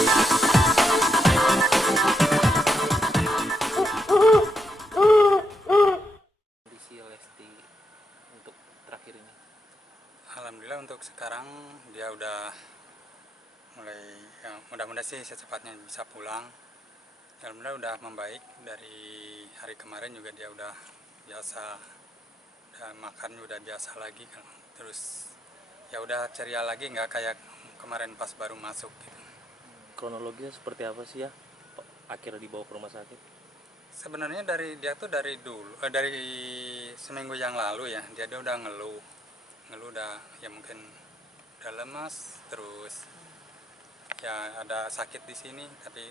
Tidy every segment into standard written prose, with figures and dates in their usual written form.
Kondisi Lesti untuk terakhir ini. Alhamdulillah untuk sekarang dia udah mulai, ya, mudah-mudahan sih secepatnya bisa pulang. Alhamdulillah udah membaik, dari hari kemarin juga dia udah biasa, udah makan udah biasa lagi kan. Terus ya udah ceria lagi, nggak kayak kemarin pas baru masuk gitu. Kronologinya seperti apa sih ya? Akhirnya dibawa ke rumah sakit. Sebenarnya dia tuh dari dulu, dari seminggu yang lalu ya, dia udah ngeluh udah, ya mungkin udah lemas, terus ya ada sakit di sini, tapi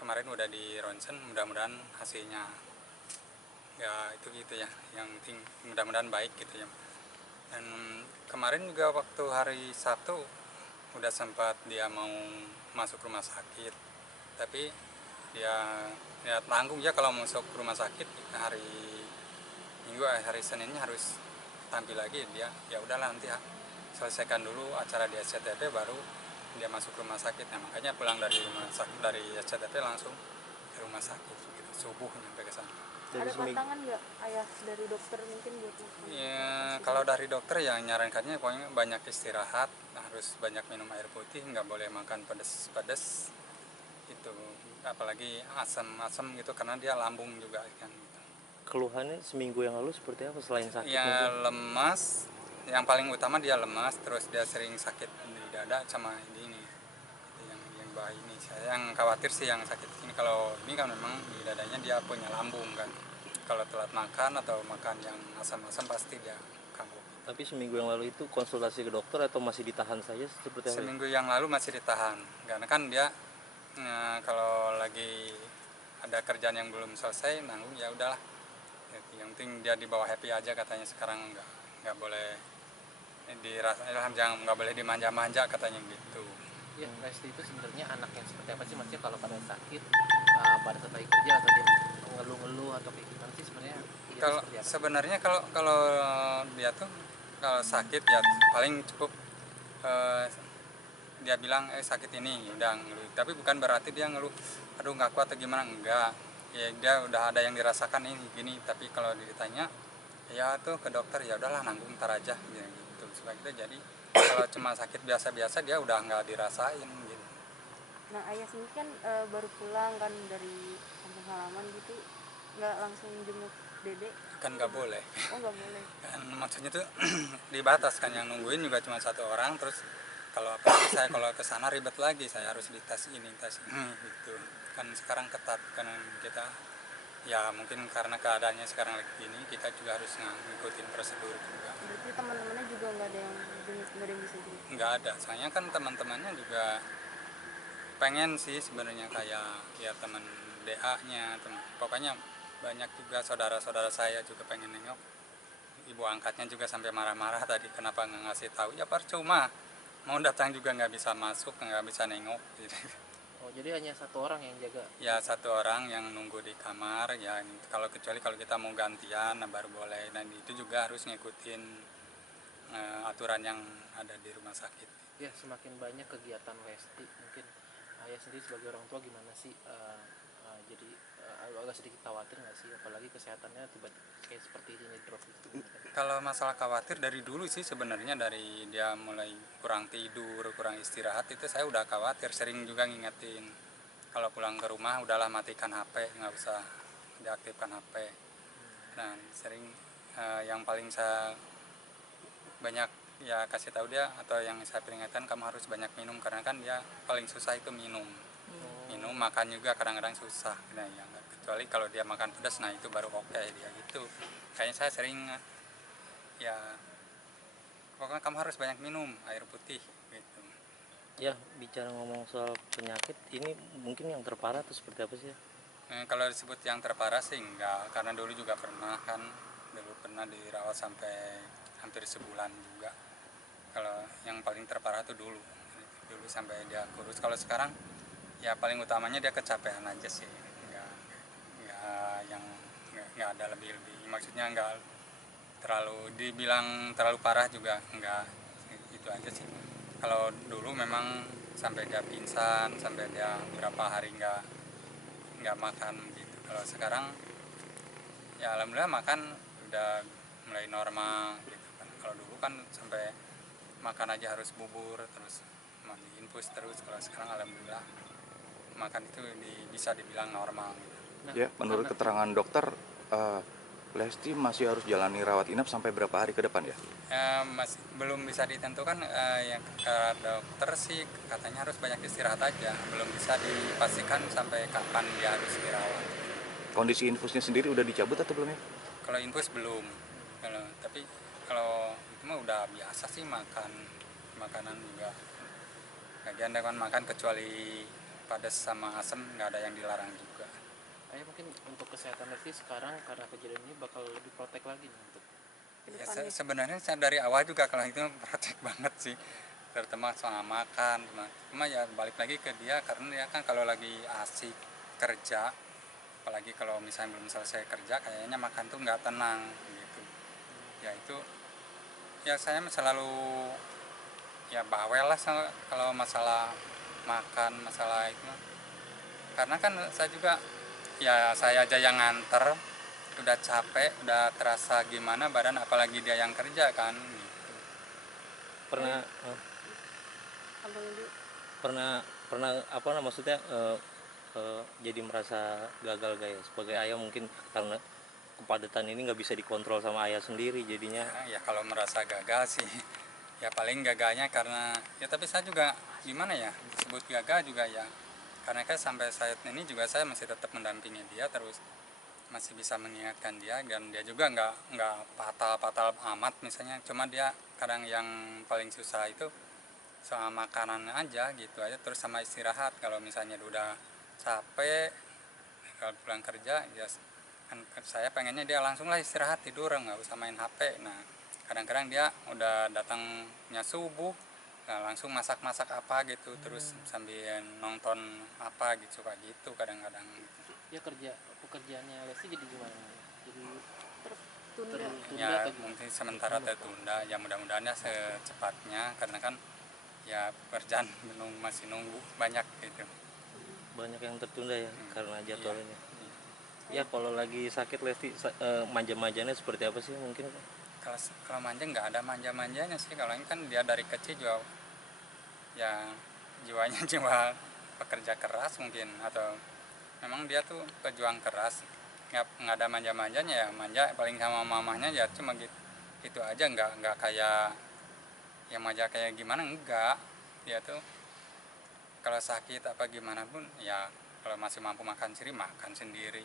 kemarin udah di ronsen, mudah-mudahan hasilnya ya itu gitu ya, yang penting mudah-mudahan baik gitu ya. Dan kemarin juga waktu hari Sabtu udah sempat dia mau masuk rumah sakit, tapi dia ya tanggung ya kalau masuk rumah sakit hari Minggu, hari Seninnya harus tampil lagi. Dia ya udahlah, nanti selesaikan dulu acara di SCTV baru dia masuk rumah sakit. Nah, makanya pulang dari rumah sakit, dari SCTV langsung ke rumah sakit gitu, subuh nyampe ke sana. Ada pantangan nggak ayah dari dokter mungkin buat makan? Ya kalau dari dokter ya nyarankannya pokoknya banyak istirahat, harus banyak minum air putih, nggak boleh makan pedas-pedas itu, apalagi asam-asam gitu, karena dia lambung juga kan gitu. Keluhannya seminggu yang lalu seperti apa selain sakit Ya mungkin? lemas, yang paling utama dia lemas, terus dia sering sakit di dada sama ini yang bayi ini. Saya yang khawatir sih yang sakit ini, kalau ini kan memang di dadanya dia punya lambung kan. Kalau telat makan atau makan yang asam-asam pasti dia kambuh. Tapi seminggu yang lalu itu konsultasi ke dokter atau masih ditahan saja seperti apa? Seminggu yang lalu masih ditahan, karena kan dia kalau lagi ada kerjaan yang belum selesai nanggung, ya udahlah. Yang penting dia dibawa happy aja katanya. Sekarang nggak boleh dirasa, jangan, nggak boleh dimanja-manja katanya gitu. Ya, Lesti itu sebenarnya anak yang seperti apa sih, maksudnya kalau pada sakit, pada saat lagi kerja atau dia ngeluh-ngeluh atau kayak gimana sih sebenarnya? Kalau sebenarnya kalau dia tuh kalau sakit ya paling cukup, eh, dia bilang sakit ini udah ngeluh, tapi bukan berarti dia ngeluh aduh nggak kuat atau gimana, enggak. Ya dia udah ada yang dirasakan ini gini, tapi kalau ditanya ya tuh ke dokter, ya udahlah nanggung ntar aja gitu. Supaya kita jadi kalau cuma sakit biasa-biasa dia udah nggak dirasain gitu. Nah ayah sendiri kan baru pulang kan dari kampung halaman gitu, nggak langsung jenguk dede? Kan nggak boleh. Oh nggak boleh. Kan maksudnya tuh dibatas kan, yang nungguin juga cuma satu orang, terus kalau apalagi saya kalau ke sana ribet lagi, saya harus dites ini tes ini gitu. Kan sekarang ketat karena kita ya mungkin karena keadaannya sekarang lagi gini, kita juga harus ngikutin prosedur juga. Berarti teman-temannya juga nggak ada yang jenguk, nggak ada yang bisa jenguk? Nggak ada, soalnya kan teman-temannya juga pengen sih sebenarnya, kayak ya teman DA-nya, pokoknya banyak juga saudara-saudara saya juga pengen nengok. Ibu angkatnya juga sampai marah-marah tadi, kenapa nggak ngasih tahu. Ya percuma, mau datang juga nggak bisa masuk, nggak bisa nengok gitu. Oh, jadi hanya satu orang yang jaga? Ya satu orang yang nunggu di kamar ya, kalau kecuali kalau kita mau gantian nah baru boleh, dan itu juga harus ngikutin aturan yang ada di rumah sakit. Ya, semakin banyak kegiatan Lesti, mungkin ayah sendiri sebagai orang tua gimana sih, jadi agak sedikit khawatir nggak sih, apalagi kesehatannya tiba-tiba kayak seperti ini drop gitu. Kalau masalah khawatir dari dulu sih sebenarnya, dari dia mulai kurang tidur, kurang istirahat itu saya udah khawatir, sering juga ngingetin. Kalau pulang ke rumah udahlah matikan HP, nggak usah diaktifkan HP. Nah sering, yang paling saya banyak ya kasih tahu dia, atau yang saya peringatkan, kamu harus banyak minum, karena kan dia paling susah itu minum. Minum, makan juga kadang-kadang susah. Nah, ya, kecuali kalau dia makan pedas, nah itu baru oke dia gitu. Kayaknya saya sering ya pokoknya kamu harus banyak minum air putih gitu. Ya, bicara ngomong soal penyakit ini mungkin yang terparah tuh seperti apa sih ya? Kalau disebut yang terparah sih enggak, karena dulu juga pernah kan, dulu pernah dirawat sampai hampir sebulan juga. Kalau yang paling terparah tuh dulu sampai dia kurus. Kalau sekarang ya paling utamanya dia kecapean aja sih, nggak ada lebih-lebih, maksudnya nggak terlalu dibilang terlalu parah juga, nggak, itu aja sih. Kalau dulu memang sampai dia pingsan, sampai dia berapa hari nggak makan gitu. Kalau sekarang ya alhamdulillah makan udah mulai normal gitu kan. Kalau dulu kan sampai makan aja harus bubur terus mandi infus terus. Kalau sekarang alhamdulillah makan itu bisa dibilang normal gitu. Nah, Ya, menurut karena- keterangan dokter, Lesti masih harus jalani rawat inap sampai berapa hari ke depan ya? Masih belum bisa ditentukan, yang kata dokter sih katanya harus banyak istirahat aja, belum bisa dipastikan sampai kapan dia harus dirawat. Kondisi infusnya sendiri udah dicabut atau belum ya? Kalau infus belum, tapi kalau itu mah udah biasa sih makanan juga. Lagian dia kan makan kecuali pedas sama asam nggak ada yang dilarang juga. Ayah mungkin untuk kesehatan Lesti sekarang karena kejadian ini bakal lebih protek lagi nih untuk Ya, sebenarnya saya dari awal juga kalau itu protek banget sih, terutama soal makan. Cuma ya balik lagi ke dia karena dia kan kalau lagi asik kerja, apalagi kalau misalnya belum selesai kerja, kayaknya makan tuh nggak tenang gitu. Ya itu, ya saya selalu ya bawel lah kalau masalah makan, masalah itu. Karena kan saya juga, ya saya aja yang nganter, udah capek, udah terasa gimana badan, apalagi dia yang kerja kan gitu. Pernah abang dulu pernah pernah apa maksudnya jadi merasa gagal guys sebagai ayah mungkin karena kepadatan ini nggak bisa dikontrol sama ayah sendiri jadinya. Ya kalau merasa gagal sih ya paling gagalnya karena ya, tapi saya juga gimana ya disebut gagal juga ya karena kan sampai saat ini juga saya masih tetap mendampingi dia, terus masih bisa mengingatkan dia, dan dia juga nggak fatal amat misalnya. Cuma dia kadang yang paling susah itu soal makanan aja gitu aja, terus sama istirahat. Kalau misalnya udah capek kalau pulang kerja ya kan saya pengennya dia langsung lah istirahat, tidur, nggak usah main HP. Nah kadang-kadang dia udah datangnya subuh, nah, langsung masak-masak apa gitu, terus sambil nonton apa gitu, suka gitu kadang-kadang gitu. ya pekerjaannya Lesti jadi gimana? Jadi tunda tertunda Ya atau gimana? mungkin sementara tertunda, ya mudah-mudahannya secepatnya karena kan ya pekerjaan masih nunggu banyak gitu. Banyak yang tertunda ya karena jadwalnya. Iya. Ya kalau lagi sakit Lesti manja-manjanya seperti apa sih mungkin? Kalau manja nggak ada manja-manjanya sih. Kalau ini kan dia dari kecil juga ya jiwanya jiwa pekerja keras mungkin, atau memang dia tuh pejuang keras. Nggak ada manja-manjanya, ya manja paling sama mamahnya ya cuma gitu, itu aja. Nggak kayak yang manja kayak gimana, enggak. Dia tuh kalau sakit apa gimana pun ya kalau masih mampu makan sendiri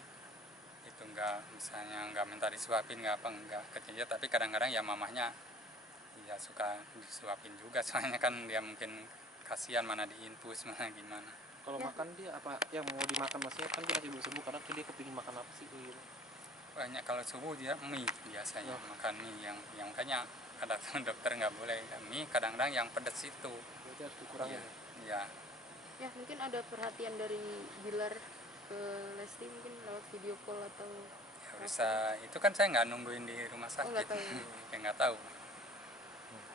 itu, enggak misalnya nggak minta disuapin nggak apa, enggak kecilnya. Tapi kadang-kadang ya mamahnya ya suka disuapin juga soalnya kan dia mungkin kasihan, mana diinfus mana gimana. Kalau makan dia apa yang mau dimakan, maksudnya kan dia masih belum sembuh, karena dia kepingin makan apa sih gitu. Banyak kalau subuh dia mie biasanya, Oh. makan mie yang makanya ada dokter nggak boleh mie, kadang-kadang yang pedes itu. Berarti harus dikurangin. Ya, ya mungkin ada perhatian dari Bilar ke Lesti mungkin lewat video call atau ya bisa. Itu kan saya nggak nungguin di rumah sakit. nggak tahu. Ya nggak tahu.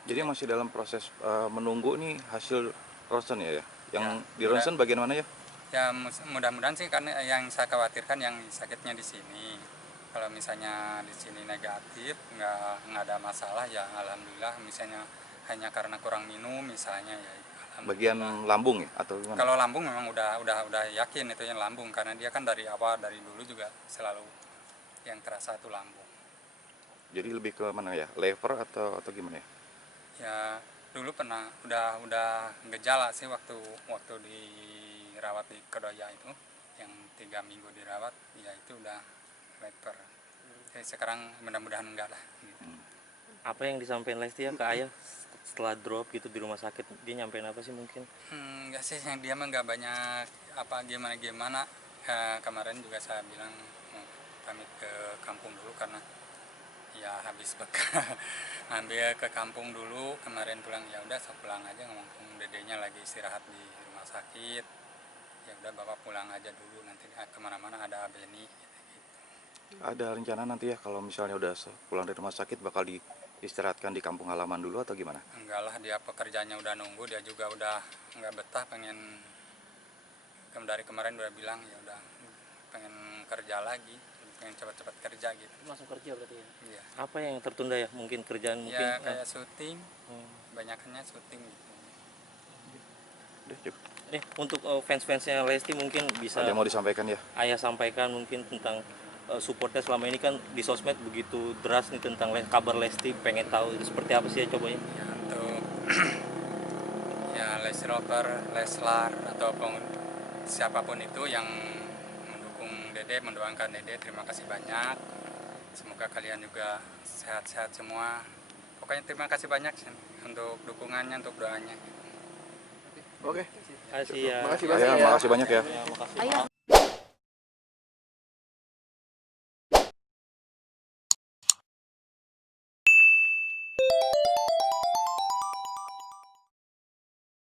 Jadi masih dalam proses menunggu nih hasil ronsen ya? Yang Ya, di ronsen bagian mana ya? Ya mudah-mudahan sih, karena yang saya khawatirkan yang sakitnya di sini. Kalau misalnya di sini negatif, nggak ada masalah ya alhamdulillah. Misalnya hanya karena kurang minum misalnya ya alhamdulillah. Bagian lambung ya atau gimana? Kalau lambung memang udah yakin itu yang lambung, karena dia kan dari awal dari dulu juga selalu yang terasa itu lambung. Jadi lebih ke mana ya? Lever atau gimana ya? Ya dulu pernah udah gejala sih waktu dirawat di Kedoya itu, yang 3 minggu dirawat, ya itu udah leper. Jadi sekarang mudah-mudahan enggak lah gitu. Apa yang disampaikan Lesti ya ke ayah setelah drop gitu di rumah sakit, dia nyampein apa sih mungkin? Enggak sih, yang dia mah nggak banyak apa gimana. Kemarin juga saya bilang mau pamit ke kampung dulu karena ya habis bekal ngambil ke kampung dulu. Kemarin pulang ya udah saya pulang aja, ngomong dedenya lagi istirahat di rumah sakit, ya udah bapak pulang aja dulu, nanti kemana-mana ada Beni gitu. Ada rencana nanti ya kalau misalnya udah pulang dari rumah sakit bakal istirahatkan di kampung halaman dulu atau gimana? Enggak lah, dia pekerjaannya udah nunggu, dia juga udah nggak betah, pengen dari kemarin udah bilang ya udah pengen kerja lagi, pengen cepat-cepat kerja gitu. Langsung kerja berarti ya. Iya. Apa yang tertunda ya? Mungkin kerjaan mungkin. Ya kayak syuting, Hmm. banyakannya syuting gitu. Udah, cukup. Untuk fans-fansnya Lesti mungkin bisa Ada yang mau disampaikan ya? Ayah sampaikan mungkin tentang supportnya selama ini kan di sosmed begitu deras nih tentang kabar Lesti, pengen tahu itu seperti apa sih ya coba ya. Ya untuk ya Lesti Roper, Leslar ataupun siapapun itu yang mendukung Dede, mendoakan Dede, terima kasih banyak. Semoga kalian juga sehat-sehat semua. Pokoknya terima kasih banyak untuk dukungannya, untuk doanya. Oke. Makasih ya. Makasih banyak ya. Ya, makasih. Ayah